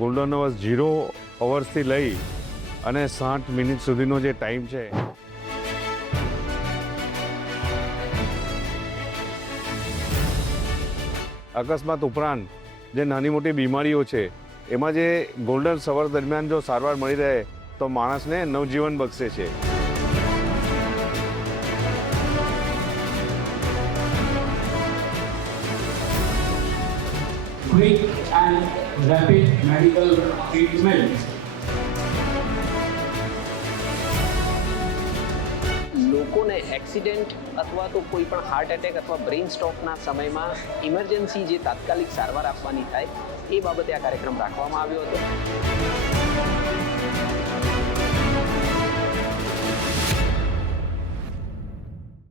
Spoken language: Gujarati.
ગોલ્ડન અવર્સ 0 અવર્સથી લઈ અને 60 મિનિટ સુધીનો જે ટાઈમ છે, અકસ્માત ઉપરાંત જે નાની મોટી બીમારીઓ છે એમાં જે ગોલ્ડન અવર દરમિયાન જો સારવાર મળી રહે તો માણસને નવજીવન બક્ષે છે. Quick and rapid medical treatment. લોકોને એક્સિડન્ટ અથવા તો કોઈ પણ હાર્ટ એટેક અથવા બ્રેઇન સ્ટ્રોકના સમયમાં ઇમરજન્સી જે તાત્કાલિક સારવાર આપવાની થાય એ બાબતે આ કાર્યક્રમ રાખવામાં આવ્યો હતો.